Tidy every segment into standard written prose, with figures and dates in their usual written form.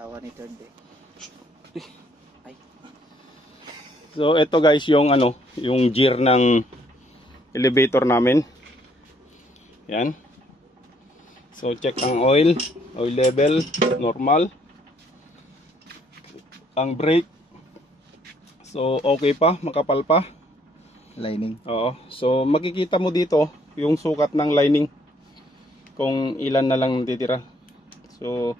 Tawa ni third day. Ay. So ito guys yung ano, yung gear ng elevator namin. Yan. So check ang oil level normal. Ang brake, so okay pa, makapal pa. Lining. Oo. So makikita mo dito yung sukat ng lining kung ilan na lang titira. So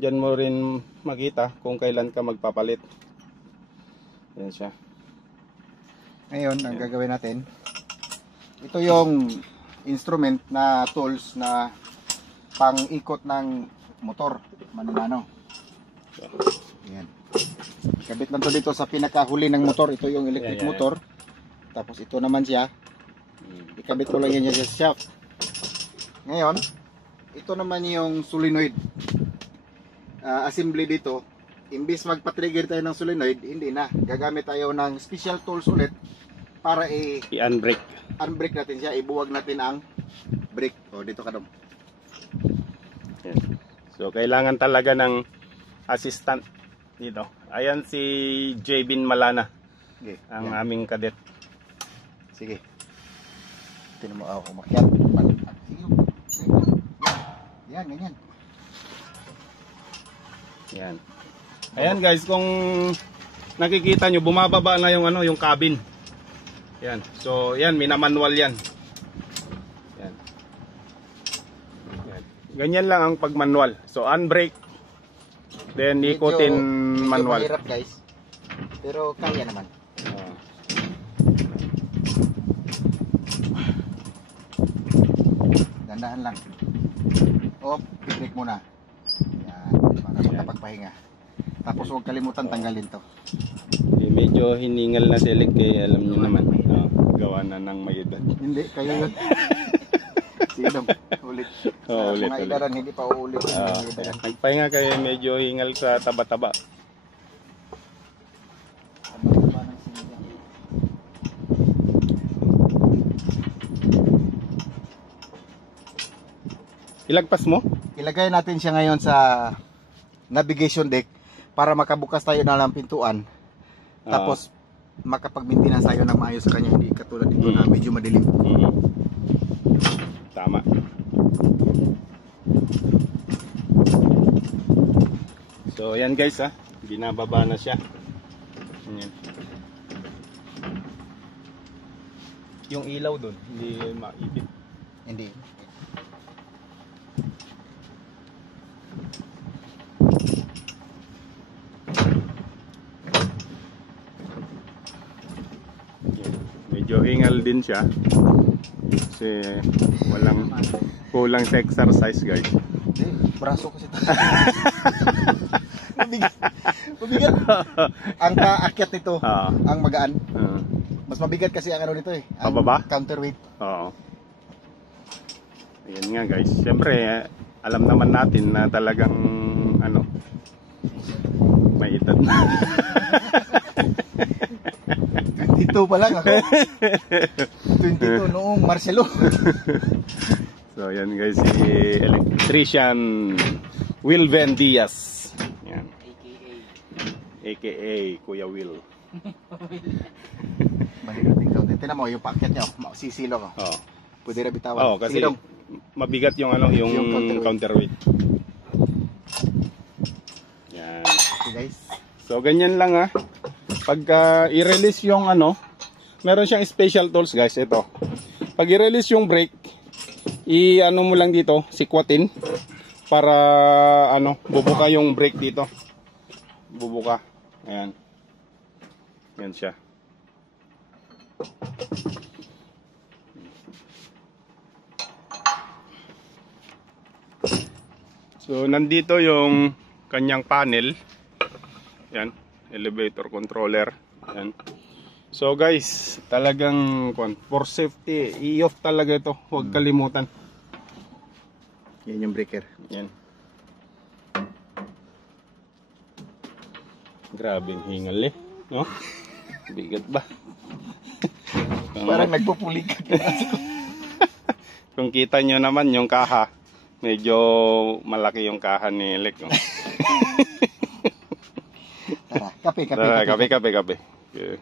diyan mo rin makita kung kailan ka magpapalit. Yan siya. Ngayon, ang gagawin natin, ito yung instrument na tools na pang-ikot ng motor, mano-mano. Yan. Kabit lang to dito sa pinakahuli ng motor. Ito yung electric motor. Tapos ito naman siya. Ikabit ko lang yan sa shaft. Ngayon, ito naman yung solenoid. Assembly dito. Imbis magpa-trigger tayo ng solenoid, hindi na. Gagamit tayo ng special tools ulit para i-unbrake. Unbrake natin siya. Ibuwag natin ang brake. O, dito ka dong. So kailangan talaga ng assistant dito. Ayan si Jbin Malana. Okay, ang aming kadet. Sige. Tinan mo ako umakyat. Yan, ganyan. Yan. Ayan guys, kung nakikita nyo, bumababa na yung ano, yung cabin. Yan. So yan, minamanual yan. Yan. Yan. Ganyan lang ang pagmanual. So unbrake, then ikutin manual. Medyo mahirap guys. Pero kaya naman. Dandahan lang. Op, i-brake muna. Yan, para makapagpahinga. Tapos huwag kalimutan tanggalin to. Medyo hiningal na si Elec, kaya alam nyo naman. Gawa na ng may edad. Hindi, kayo yun. Sige ulit. Ulit. Mga idaran, hindi pa uulit. Nagpahinga kayo, medyo hingal sa taba-taba. Ilagpas mo? Ilagay natin siya ngayon sa navigation deck para makabukas tayo na ng pintuan. Tapos makapag-maintenance tayo ng maayos sa kanya, hindi katulad dito na medyo madilim. Tama. So yan guys, binababa na siya. Yan. Yung ilaw doon, hindi maipit. Hindi. Medyo hingal din siya kasi kulang sa exercise guys. Braso kasi tayo. Mabigat. Ang kaakyat nito, ang magaan. Mas mabigat kasi ang ano nito ang pababa? Counterweight. Oo. Ayan nga guys. Siyempre, alam naman natin na talagang ano, may edad na. Dito pa lang ako. 22 noong Marcelo. So yan guys, si electrician Wilven Diaz. Yan. AKA Kuya Will. Manigating daw. Tingnan mo yung packet niya, sisilo ko. Pwede na bitawan. Kasi mabigat yung ano, yung counterweight. Yan. Okay guys. So ganyan lang Pagka i-release yung ano, meron siyang special tools guys, ito. Pag i-release yung brake, i-ano mo lang dito, sikwatin para ano, bubuka yung brake dito. Bubuka. Ayan. Yan siya. So nandito yung kanyang panel. Yan. Elevator controller. Yan. So guys, talagang for safety, i-off talaga ito. Huwag kalimutan. Yan yung breaker. Yan. Grabe ang hingal no? Bigat ba? Parang nagpupulikat. Kung kita nyo naman yung kaha, medyo malaki yung kaha ni Elec. Tara, kape, kape, Tara, kape. kape. Okay.